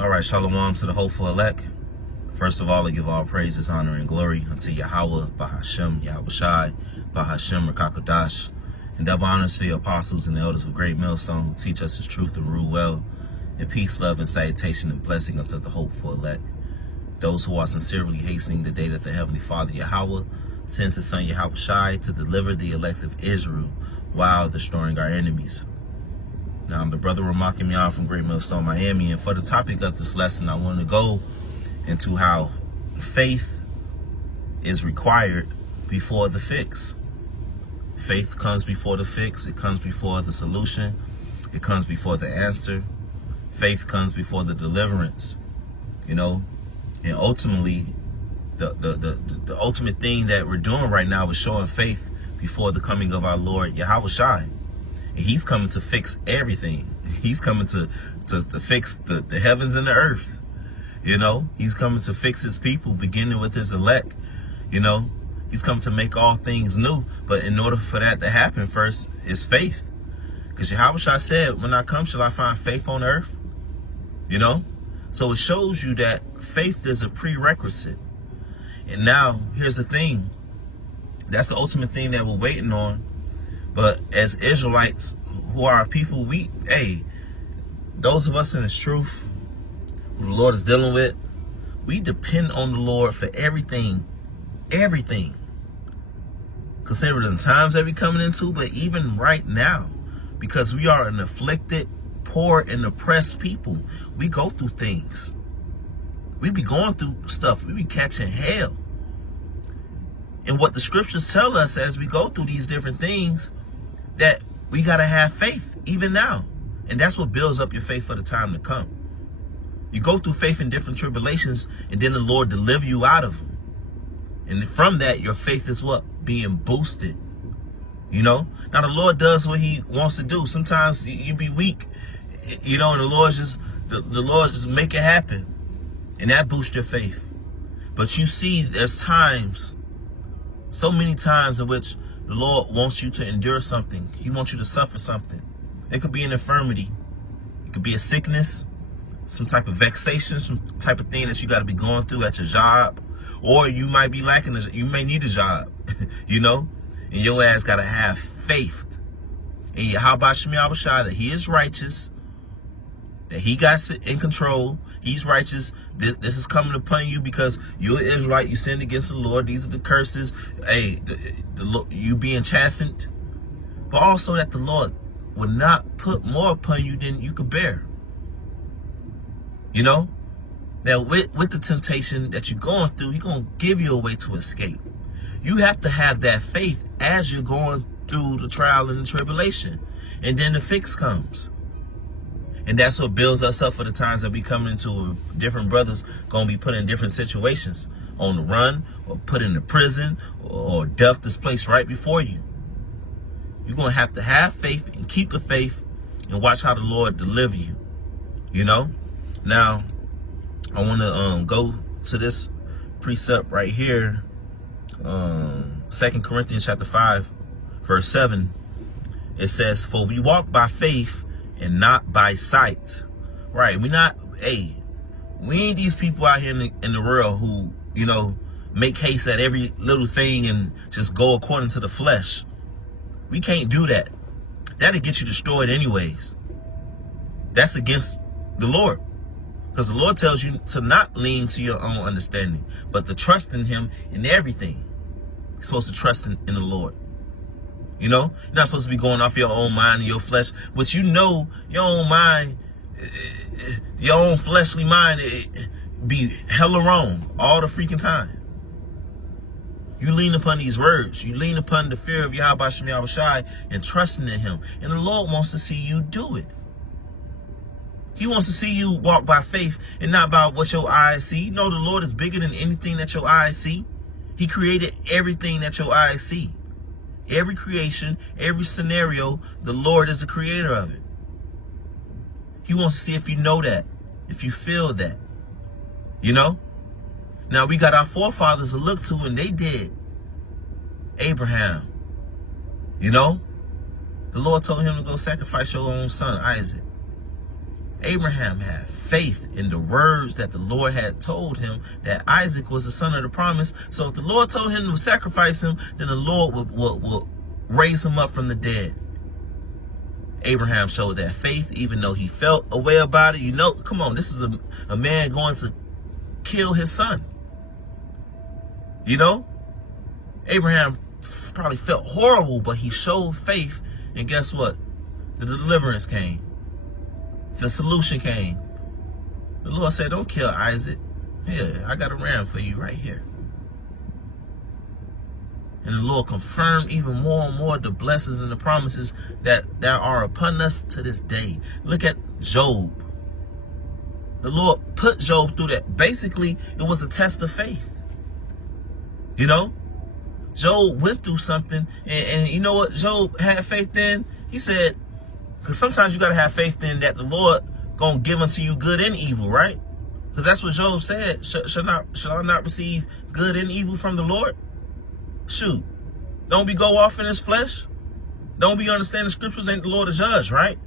All right, shalom to the hopeful elect. First of all, I give all praises, honor, and glory unto Yahweh, Bahashem, Yahushai, Bahashem, Rakakodash, and double honors to the apostles and the elders of Great Millstone who teach us his truth and rule well, and peace, love, and salutation and blessing unto the hopeful elect. Those who are sincerely hastening the day that the Heavenly Father, Yahweh, sends his son Yahushai to deliver the elect of Israel while destroying our enemies. Now, I'm the brother Ramakim Yah from Great Millstone, Miami, and for the topic of this lesson, I want to go into how faith is required before the fix. Faith comes before the fix. It comes before the solution. It comes before the answer. Faith comes before the deliverance, you know, and ultimately, the ultimate thing that we're doing right now is showing faith before the coming of our Lord Yahushai. And he's coming to fix everything. He's coming to fix the heavens and the earth. You know, he's coming to fix his people, beginning with his elect. You know, he's come to make all things new. But in order for that to happen, first is faith. Because Yahushua said, when I come, shall I find faith on earth? You know, so it shows you that faith is a prerequisite. And now, here's the thing. That's the ultimate thing that we're waiting on. But as Israelites, who are our people, those of us in this truth, who the Lord is dealing with, we depend on the Lord for everything. Everything. Consider the times that we're coming into, but even right now, because we are an afflicted, poor, and oppressed people, we go through things. We be going through stuff. We be catching hell. And what the scriptures tell us as we go through these different things, that we got to have faith even now. And that's what builds up your faith for the time to come. You go through faith in different tribulations, and then the Lord deliver you out of them. And from that, your faith is what? Being boosted. You know? Now, the Lord does what he wants to do. Sometimes you be weak, you know, and the Lord just make it happen. And that boosts your faith. But you see, there's times, so many times in which the Lord wants you to endure something. He wants you to suffer something. It could be an infirmity. It could be a sickness, some type of vexation, some type of thing that you got to be going through at your job. Or you might be lacking, you may need a job, you know? And your ass got to have faith. And how about Shem Yahushua, that he is righteous, that he got it in control. He's righteous. This is coming upon you because you're an Israelite. You sinned against the Lord. These are the curses. Hey, you being chastened. But also that the Lord would not put more upon you than you could bear. You know? That with the temptation that you're going through, he's going to give you a way to escape. You have to have that faith as you're going through the trial and the tribulation. And then the fix comes. And that's what builds us up for the times that we come into. Different brothers going to be put in different situations, on the run, or put into prison, or death this place right before you. You're going to have faith and keep the faith and watch how the Lord deliver you. You know? Now, I want to go to this precept right here. 2 Corinthians chapter 5, verse 7. It says, for we walk by faith and not by sight. Right? We ain't these people out here in the world who, you know, make haste at every little thing and just go according to the flesh. We can't do that. That'll get you destroyed anyways. That's against the Lord. Because the Lord tells you to not lean to your own understanding, but to trust in him in everything. You're supposed to trust in the Lord. You know, you're not supposed to be going off your own mind and your flesh, but you know your own mind, your own fleshly mind, be hella wrong all the freaking time. You lean upon these words. You lean upon the fear of Yahweh Shem Yahushai and trusting in him. And the Lord wants to see you do it. He wants to see you walk by faith and not by what your eyes see. You know, the Lord is bigger than anything that your eyes see. He created everything that your eyes see. Every creation, every scenario, the Lord is the creator of it. He wants to see if you know that, if you feel that, you know? Now, we got our forefathers to look to, and they did. Abraham, you know? The Lord told him to go sacrifice your own son, Isaac. Abraham had faith in the words that the Lord had told him that Isaac was the son of the promise. So if the Lord told him to sacrifice him, then the Lord will raise him up from the dead. Abraham showed that faith, even though he felt a way about it. You know, come on, this is a man going to kill his son. You know, Abraham probably felt horrible, but he showed faith. And guess what? The deliverance came. The solution came. The Lord said, don't kill Isaac. Here, I got a ram for you right here. And the Lord confirmed even more and more the blessings and the promises that are upon us to this day. Look at Job. The Lord put Job through that. Basically, it was a test of faith. You know? Job went through something. And you know what Job had faith in? He said, because sometimes you got to have faith in that the Lord going to give unto you good and evil, right? Because that's what Job said. Shall I not receive good and evil from the Lord? Shoot. Don't be go off in his flesh. Don't be understanding scriptures. Ain't the Lord a judge, right?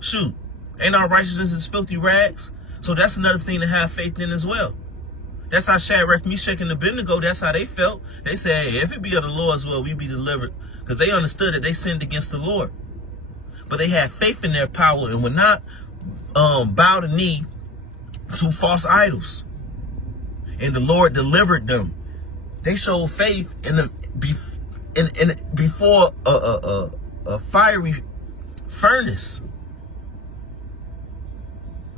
Shoot. Ain't our righteousness is filthy rags? So that's another thing to have faith in as well. That's how Shadrach, Meshach, and Abednego, that's how they felt. They said, hey, if it be of the Lord's will, we be delivered. Because they understood that they sinned against the Lord. But they had faith in their power and would not bow the knee to false idols. And the Lord delivered them. They showed faith before a fiery furnace.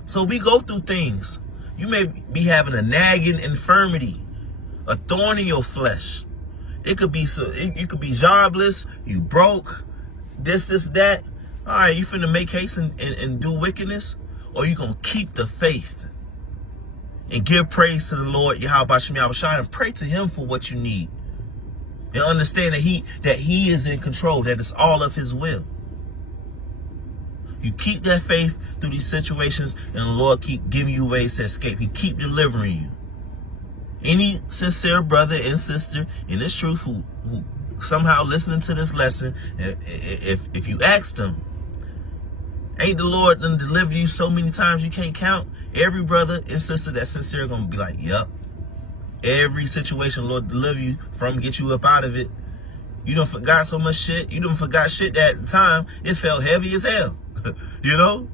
So we go through things. You may be having a nagging infirmity, a thorn in your flesh. It could be you could be jobless, you broke, this, that. All right, you finna make haste and do wickedness, or you gonna keep the faith and give praise to the Lord, Yahweh Shem Yahushua, and pray to him for what you need. And understand that he is in control, that it's all of his will. You keep that faith through these situations, and the Lord keep giving you ways to escape. He keep delivering you. Any sincere brother and sister in this truth who somehow listening to this lesson, if you ask them, ain't the Lord done delivered you so many times you can't count? Every brother and sister that's sincere gonna be like, yep. Every situation Lord deliver you from, get you up out of it. You done forgot so much shit. You done forgot shit that at the time it felt heavy as hell. You know?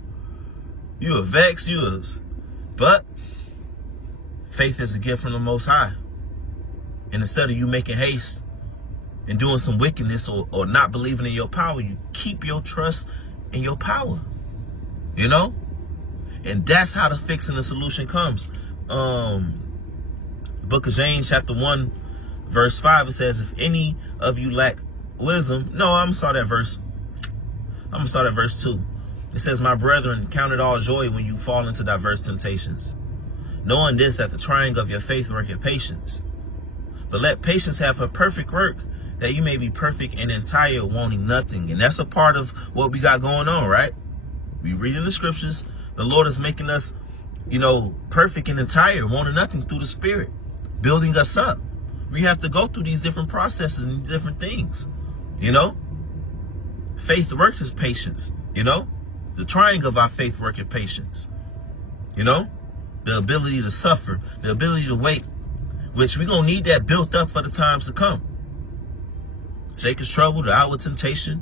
You were vexed, but faith is a gift from the Most High. And instead of you making haste and doing some wickedness or not believing in your power, you keep your trust in your power. You know? And that's how the fix and the solution comes. Book of James, chapter 1, verse 5, it says, if any of you lack wisdom. No, I'm gonna start at verse 2. It says, my brethren, count it all joy when you fall into diverse temptations, knowing this, that the trying of your faith worketh patience. But let patience have her perfect work, that you may be perfect and entire, wanting nothing. And that's a part of what we got going on, right? We read in the scriptures, the Lord is making us, perfect and entire, wanting nothing through the Spirit, building us up. We have to go through these different processes and different things, Faith work is patience, The trying of our faith work is patience, The ability to suffer, the ability to wait, which we're going to need that built up for the times to come. Jacob's trouble, the outward temptation.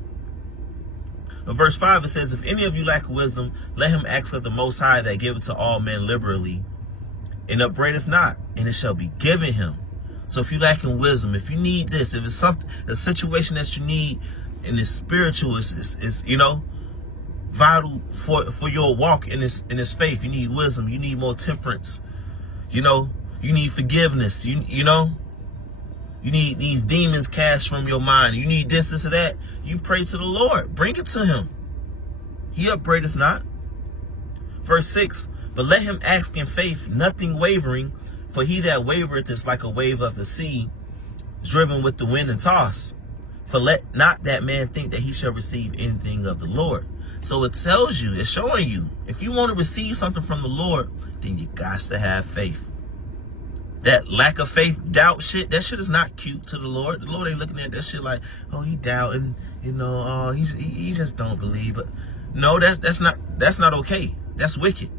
In verse 5, it says, if any of you lack wisdom, let him ask of the Most High, that giveth to all men liberally, and upbraideth not, and it shall be given him. So if you lacking wisdom, if you need this, if it's a situation that you need, and it's spiritual, is vital for your walk in this faith, you need wisdom, you need more temperance, you need forgiveness, you need these demons cast from your mind, you need this or that, you pray to the Lord, bring it to him. He upbraideth not. Verse 6, but let him ask in faith, nothing wavering, for he that wavereth is like a wave of the sea, driven with the wind and tossed. For let not that man think that he shall receive anything of the Lord. So it tells you, it's showing you, if you want to receive something from the Lord, then you got to have faith. That lack of faith, doubt shit, that shit is not cute to the Lord. The Lord ain't looking at that shit like, oh, he doubting, oh, he just don't believe. But no, that's not okay. That's wicked.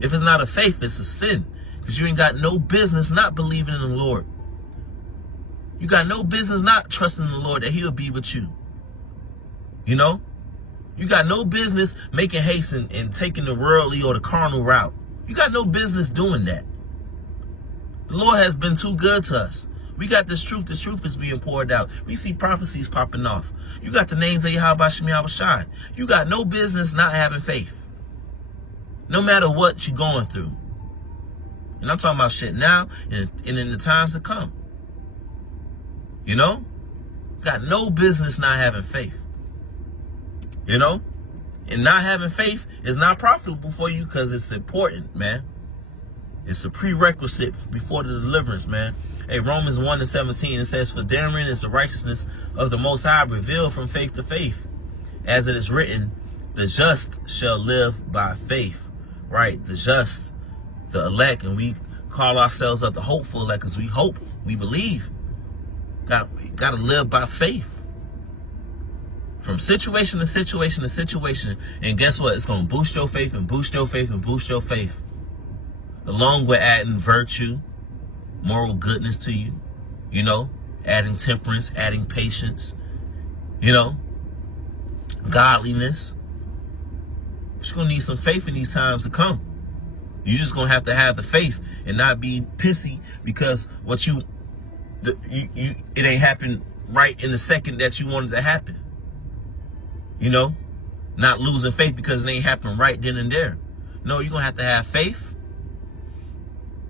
If it's not a faith, it's a sin. Because you ain't got no business not believing in the Lord. You got no business not trusting in the Lord that he'll be with you. You know? You got no business making haste and taking the worldly or the carnal route. You got no business doing that. The Lord has been too good to us. We got this truth. This truth is being poured out. We see prophecies popping off. You got the names of Yahweh Hashem Yahweh Shai. You got no business not having faith. No matter what you're going through. And I'm talking about shit now and in the times to come. You know? Got no business not having faith. You know? And not having faith is not profitable for you because it's important, man. It's a prerequisite before the deliverance, man. Hey, Romans 1:17, it says, "For therein is the righteousness of the Most High revealed from faith to faith. As it is written, the just shall live by faith." Right? The just, the elect, and we call ourselves up the hopeful elect because we hope, we believe. Got to live by faith. From situation to situation to situation. And guess what? It's going to boost your faith and boost your faith and boost your faith. Along with adding virtue, moral goodness to you, you know, adding temperance, adding patience, you know, godliness. But you're going to need some faith in these times to come. You're just going to have the faith and not be pissy because it ain't happened right in the second that you wanted to happen. You know, not losing faith because it ain't happened right then and there. No, you're going to have faith.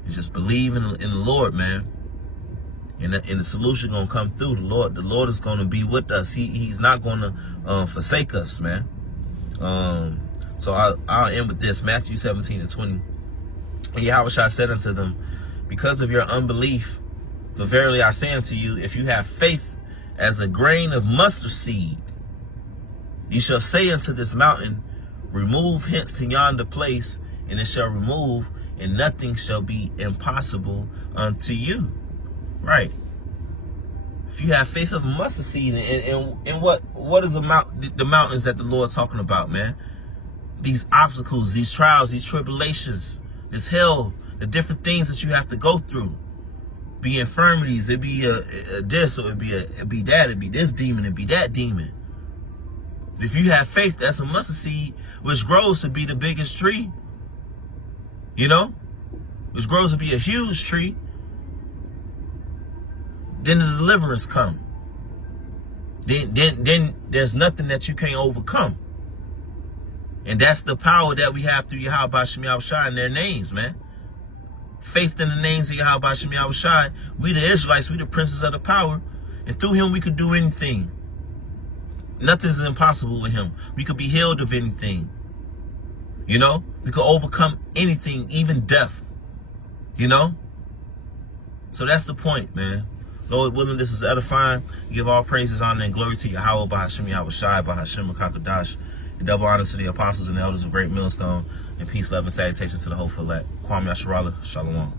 And just believe in the Lord, man. And the solution going to come through. The Lord is going to be with us. He's not going to forsake us, man. So I'll end with this. Matthew 17:20. And Yahweh Shai said unto them, because of your unbelief, for verily I say unto you, if you have faith as a grain of mustard seed, you shall say unto this mountain, remove hence to yonder place, and it shall remove, and nothing shall be impossible unto you. Right. If you have faith of a mustard seed, and what is the mountains that the Lord's talking about, man? These obstacles, these trials, these tribulations, this hell, the different things that you have to go through. Be infirmities, it'd be this, or it'd be that, it'd be this demon, it'd be that demon. If you have faith, that's a mustard seed, which grows to be the biggest tree. You know? Which grows to be a huge tree. Then the deliverance come. Then there's nothing that you can't overcome. And that's the power that we have through Yahweh Hashem Yahweh Shai and their names, man. Faith in the names of Yahweh Hashem Yahweh Shai. We the Israelites, we the princes of the power. And through him we could do anything. Nothing's impossible with him. We could be healed of anything. You know? We could overcome anything, even death. You know? So that's the point, man. Lord willing, this is edifying. Give all praises, honor, and glory to Yahweh, Bahashem Yahweh Shai, Bahashem Rakakadash. And double honor to the apostles and the elders of Great Millstone. And peace, love, and salutations to the hopeful elect. Kwame Yasharala. Shalom.